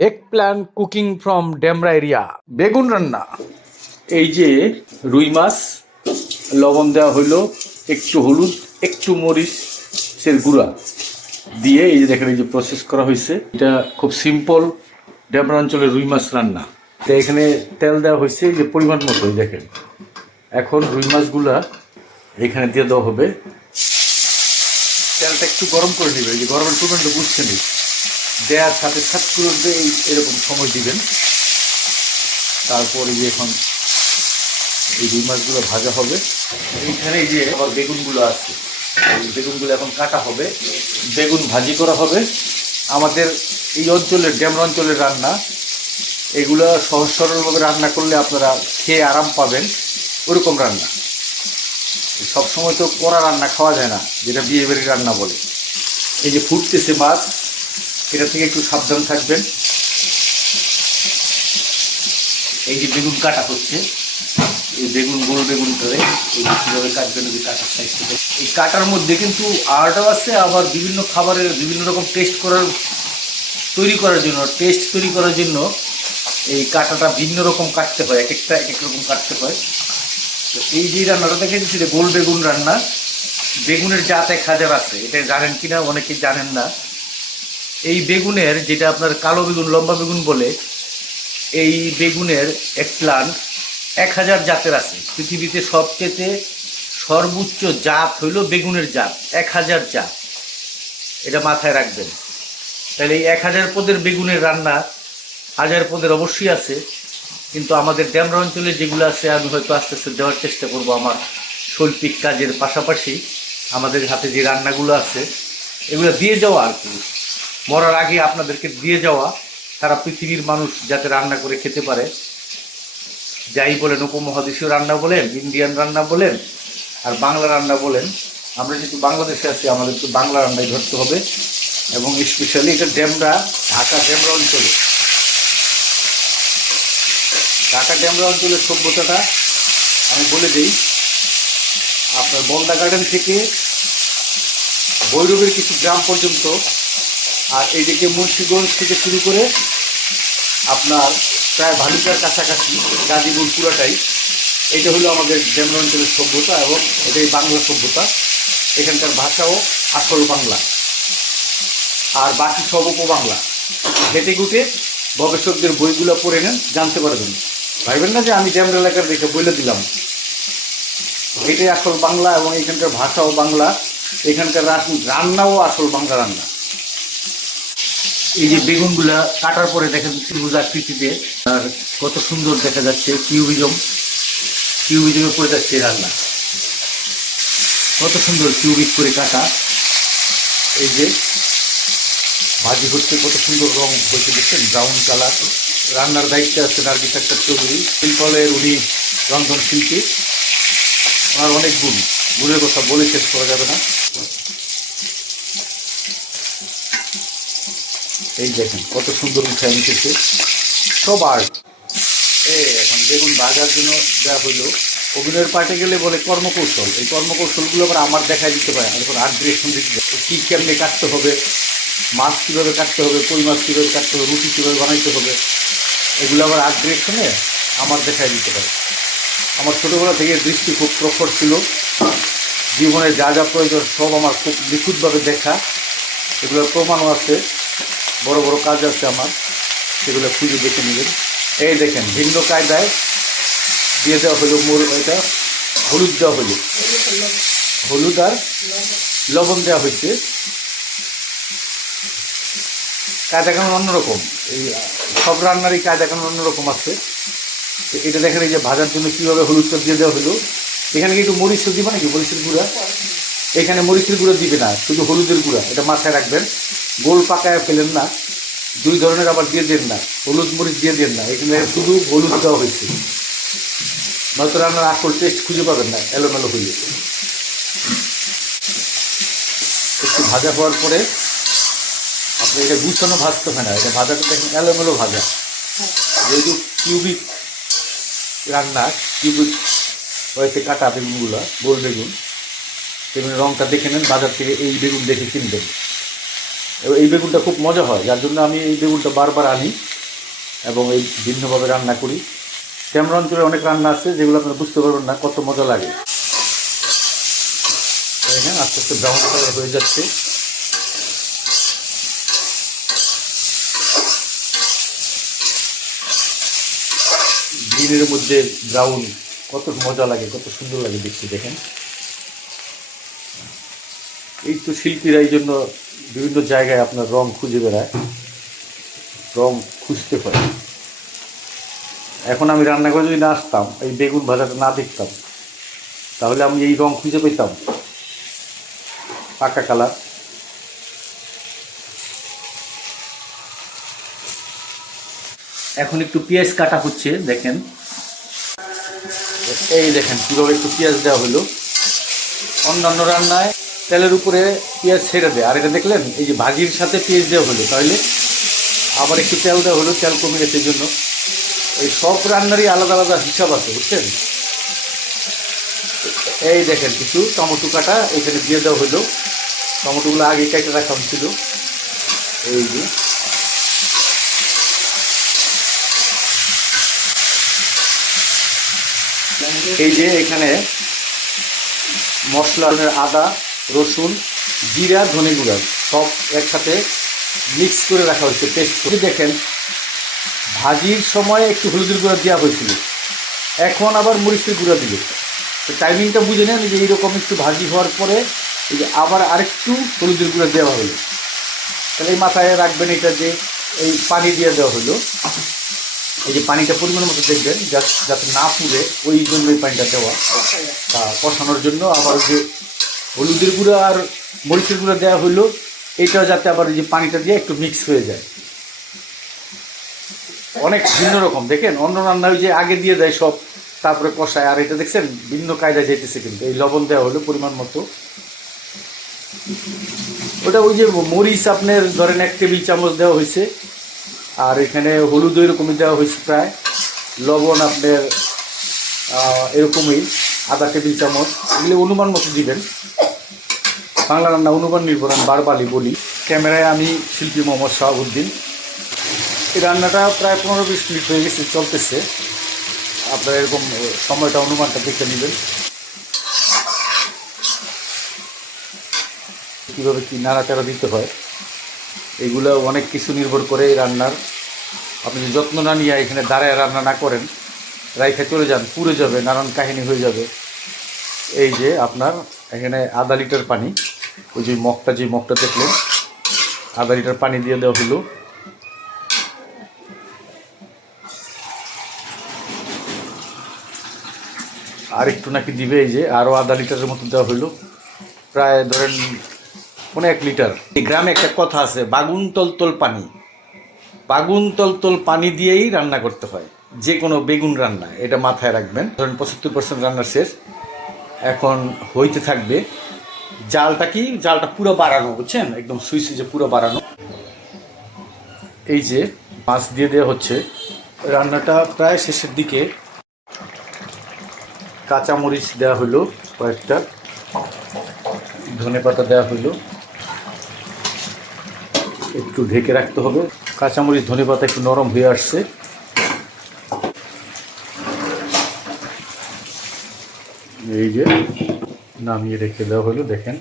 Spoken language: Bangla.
Eggplant cooking from Demra area বেগুন রান্না। এই যে রুই মাছ, লবণ দেওয়া হইল, একটু হলুদ, একটু মরিচের গুঁড়া দিয়ে এই যে দেখেন এই যে প্রসেস করা হয়েছে এটা খুব সিম্পল ডেমরা অঞ্চলের রুই মাছ রান্না। তো এখানে তেল দেওয়া হয়েছে যে পরিমাণ মতো দেখেন। এখন রুই মাছগুলা এখানে দিয়ে দেওয়া হবে। তেলটা একটু গরম করে নেবে যে গরমের পরিমাণটা বুঝছে নেই দেওয়ার সাথে করে এই এরকম সময় দিবেন। তারপরে যে এখন এই রুই মাছগুলো ভাজা হবে, এইখানে যে আবার বেগুনগুলো আছে, এই বেগুনগুলো এখন কাটা হবে, বেগুন ভাজি করা হবে। আমাদের এই অঞ্চলের ড্যামরা অঞ্চলের রান্না, এগুলো সহজ সরলভাবে রান্না করলে আপনারা খেয়ে আরাম পাবেন। ওরকম রান্না। সবসময় তো কড়া রান্না খাওয়া যায় না, যেটা বিয়ে বাড়ির রান্না বলে। এই যে ফুটতেছে মাছ এটা থেকে একটু সাবধান থাকবেন। এই যে বেগুন কাটা হচ্ছে, এই বেগুন গোল বেগুন করে এই কীভাবে কাটবেন, ওই কাটার সাইজ থেকে। এই কাটার মধ্যে কিন্তু আর্টও আছে, আবার বিভিন্ন খাবারের, বিভিন্ন রকম টেস্ট করার, তৈরি করার জন্য টেস্ট তৈরি করার জন্য এই কাটাটা ভিন্ন রকম কাটতে হয়, এক একটা, এক এক রকম কাটতে হয়। তো এই যে রান্নাটা দেখে দিচ্ছি গোল বেগুন রান্না, বেগুনের জাত এক হাজার আছে, এটা জানেন কিনা অনেকে জানেন না। এই বেগুনের, যেটা আপনার কালো বেগুন, লম্বা বেগুন বলে, এই বেগুনের এক প্লান্ট এক হাজার জাতের আছে। পৃথিবীতে সবচেয়ে সর্বোচ্চ জাত হইল বেগুনের জাত, এক হাজার জাত। এটা মাথায় রাখবেন। তাহলে এই এক হাজার পদের বেগুনের রান্না হাজার পদের অবশ্যই আছে, কিন্তু আমাদের ড্যামরা অঞ্চলে যেগুলো আছে, আমি হয়তো আস্তে আস্তে দেওয়ার চেষ্টা করব আমার শৈল্পিক কাজের পাশাপাশি। আমাদের হাতে যে রান্নাগুলো আছে, এগুলো দিয়ে যাওয়া আর কি। মরার আগে আপনাদেরকে দিয়ে যাওয়া সারা পৃথিবীর মানুষ যাতে রান্না করে খেতে পারে। যাই বলেন, উপমহাদেশীয় রান্না বলেন, ইন্ডিয়ান রান্না বলেন, আর বাংলা রান্না বলেন, আমরা যেহেতু বাংলাদেশে আছি আমাদেরকে বাংলা রান্নায় ধরতে হবে। এবং স্পেশালি এটা ড্যামরা, ঢাকা ড্যামরা অঞ্চলে। ঢাকা ড্যামরা অঞ্চলের সভ্যতাটা আমি বলে দিই, আপনার বন্দা গার্ডেন থেকে ভৈরবের কিছু গ্রাম পর্যন্ত আর এইদিকে মুন্সিগঞ্জ থেকে শুরু করে আপনার প্রায় ভালুকার কাছাকাছি গাজীপুর পুরাটাই। এটা হলো আমাদের ড্যামরা অঞ্চলের সভ্যতা এবং এটাই বাংলা সভ্যতা। এখানকার ভাষাও আসল বাংলা। আর বাকি সব উপবাংলা। ঘেটে ঘুটে গবেষকদের বইগুলো পড়ে নেন, জানতে পারবেন। ভাইবেন না যে আমি ড্যামরা এলাকার দেখে বলে দিলাম। এটাই আসল বাংলা এবং এখানকার ভাষাও বাংলা। এখানকার রান্নাও আসল বাংলা রান্না। এই যে বেগুনগুলা কাটার পরে দেখেন ত্রিভুজ আকৃতিতে, আর কত সুন্দর দেখা যাচ্ছে কিউবিজম কিউবিজমে পড়ে যাচ্ছে রান্না। কত সুন্দর কিউবিক করে কাটা। এই যে ভাজি হচ্ছে, কত সুন্দর রং হয়েছে, দেখছেন? ব্রাউন কালার রান্নার দায়িত্বে আছে নার্গিস আক্তার চৌধুরী। শিল্পালয়ের উনি রন্ধন শিল্পী ওনার অনেক গুণ। গুণের কথা বলে শেষ করা যাবে না। এই দেখেন, কত সুন্দর উঠে নিতেছে সব আর্ট এই এখন বেগুন ভাজার জন্য দেওয়া হইল অভিনয়ের পার্টে গেলে বলে কর্মকৌশল। এই কর্মকৌশলগুলো আবার আমার দেখাই দিতে পারে। আর এখন আর্ট ডিরেকশন দিতে কী কেমনে কাটতে হবে, মাছ কীভাবে কাটতে হবে, কই মাছ কীভাবে কাটতে হবে, রুটি কীভাবে বানাইতে হবে, এগুলো আবার আর্ট ডিরেকশনে আমার দেখাই দিতে পারে। আমার ছোটোবেলা থেকে দৃষ্টি খুব প্রখর ছিল। জীবনে যা যা প্রয়োজন সব আমার খুব নিখুঁতভাবে দেখা। এগুলোর প্রমাণও আছে। বড় বড় কাজ আছে আমার। সেগুলো খুঁজে দেখে নেবেন। এই দেখেন, ভিন্ন কায়দায় দিয়ে দেওয়া হলো মোর এটা হলুদ দেওয়া হলো। হলুদ আর লবণ দেওয়া হয়েছে। কায়দা কানুন অন্যরকম। এই সব রান্নারই কায়দা কানুন অন্যরকম আছে। এটা দেখেন, এই যে ভাজার জন্য কীভাবে হলুদটা দিয়ে দেওয়া হলো। এখানে কি একটু মরিচও দিবে নাকি? মরিচের গুঁড়া? এখানে মরিচের গুঁড়া দিবে না, শুধু হলুদের গুঁড়া। এটা মাথায় রাখবেন। গোল পাকায় ফেলেন না, দুই ধরনের আবার দিয়ে দেন না, হলুদ মরিচ দিয়ে দেন না, এখানে শুধু হলুদ দেওয়া হয়েছে। নয়তো রান্নার আসল টেস্ট খুঁজে পাবেন না, এলোমেলো হইলে। একটু ভাজা হওয়ার পরে আপনি এটা গুছানো ভাজতে হয় না, এটা ভাজাটা দেখেন এলোমেলো ভাজা। যেহেতু কিউবিক রান্না কিউবিক হয়েছে কাটা বেগুনগুলো, গোল বেগুন। তেমনি রংটা দেখে নেন, বাজার থেকে এই বেগুন দেখে কিনবেন। এই বেগুনটা খুব মজা হয়, যার জন্য আমি এই বেগুনটা বারবার আনি এবং এই ভিন্নভাবে রান্না করি। ক্যামেরা অঞ্চলে অনেক রান্না আছে যেগুলো আপনারা বুঝতে পারবেন না কত মজা লাগে। দেখেন আস্তে আস্তে ব্রাউন কালার হয়ে যাচ্ছে। গ্রিনের মধ্যে ব্রাউন কত মজা লাগে, কত সুন্দর লাগে দেখতে, দেখেন। এই তো শিল্পীরা এই জন্য বিভিন্ন জায়গায় আপনার রং খুঁজে বেড়ায়। রং খুঁজতে পারে। এখন আমি রান্না করে যদি না আসতাম, এই বেগুন ভাজাটা না দেখতাম, তাহলে আমি এই রং খুঁজে পেতাম। পাকা কালার। এখন একটু পেঁয়াজ কাটা হচ্ছে, দেখেন। এই দেখেন, কীভাবে একটু পেঁয়াজ দেওয়া হলো। অন্যান্য রান্নায় তেলের উপরে পেঁয়াজ ছেড়ে দেয়। আর এটা দেখলেন, এই যে ভাজির সাথে পেঁয়াজ দেওয়া হলো, তাহলে আবার একটু তেল দেওয়া হলো, তেল কমে গেছে জন্য। এই সব রান্নারই আলাদা আলাদা হিসাব আছে, বুঝছেন? এই দেখেন কিছু টমেটো কাটা, এখানে দিয়ে দেওয়া হলো। টমেটোগুলো আগে কেটে রাখা হয়েছিল। এই যে। এই যে এখানে মশলা আদা রসুন, জিরা, ধনে গুঁড়া সব একসাথে মিক্স করে রাখা হয়েছে পেস্ট করে। দেখেন, ভাজির সময় একটু হলুদের গুঁড়া দেওয়া হয়েছিল। এখন আবার মরিচের গুঁড়া দিল। তো টাইমিংটা বুঝে নেন যে এইরকম একটু ভাজি হওয়ার পরে এই যে আবার আরেকটু হলুদের গুঁড়া দেওয়া হলো। তাহলে এই মাথায় রাখবেন এটা যে এই পানি দিয়ে দেওয়া হলো। এই যে পানিটা পরিমাণ মতো দেখবেন যাতে না পুড়ে, ওই জন্য এই পানিটা দেওয়া। তা কষানোর জন্য আবার যে হলুদের গুঁড়ো আর মরিচের গুঁড়ো দেওয়া হলো এটা যাতে আবার যে পানিটা দিয়ে একটু মিক্স হয়ে যায়। অনেক ভিন্ন রকম, দেখেন? অন্য রান্না ওই যে আগে দিয়ে দেয় সব, তারপরে কষায়। আর এটা দেখছেন? ভিন্ন কায়দায় যেতেছে কিন্তু। এই লবণ দেওয়া হলো পরিমাণ মতো। ওটা ওই যে মরিচ আপনার ধরেন এক টেবিল চামচ দেওয়া হয়েছে আর এখানে হলুদ এরকমই দেওয়া হয়েছে প্রায়। লবণ আপনার এরকমই। আধা টেবিল চামচ, এগুলো অনুমান মতো দিবেন। বাংলা রান্না অনুমান নির্ভর, আমি বারবারই বলি। ক্যামেরায় আমি শিল্পী মোহাম্মদ শাহাবুদ্দিন। এই রান্নাটা প্রায় পনেরো বিশ মিনিট হয়ে গেছে, চলতেছে। আপনারা এরকম সময়টা, অনুমানটা দেখে নেবেন। কীভাবে কী নাড়াচাড়া দিতে হয়, এগুলো অনেক কিছু নির্ভর করে এই রান্নার। আপনি যত্ন না নিয়ে এখানে দাঁড়ায় রান্না না করেন রাইখে চলে যান, পুড়ে যাবে, নানান কাহিনী হয়ে যাবে। এই যে আপনার এখানে আধা লিটার পানি, ওই যে মগটা যে মগটা দেখলেন, আধা লিটার পানি দিয়ে দেওয়া হলো। আর একটু নাকি দিবে, এই যে আরও আধা লিটারের মতো দেওয়া হলো। প্রায় ধরেন কোনো এক লিটার। এই গ্রামে একটা কথা আছে, বাগুন তলতল পানি। বাগুন তলতল পানি দিয়েই রান্না করতে হয়। যে কোনো বেগুন রান্না, এটা মাথায় রাখবেন। ধরেন পঁচাত্তর পার্সেন্ট রান্নার শেষ। এখন হইতে থাকবে জালটা কি? জালটা পুরো বাড়ানো, বুঝছেন? একদম সুইচ যে পুরো বাড়ানো। এই যে মাছ দিয়ে দেওয়া হচ্ছে। রান্নাটা প্রায় শেষের দিকে। কাঁচামরিচ দেওয়া হলো কয়েকটা। ধনে পাতা দেওয়া হলো। একটু ঢেকে রাখতে হবে। কাঁচামরিচ, ধনে পাতা একটু নরম হয়ে আসছে। এই যে নামিয়ে রেখে দেওয়া হলো দেখেন।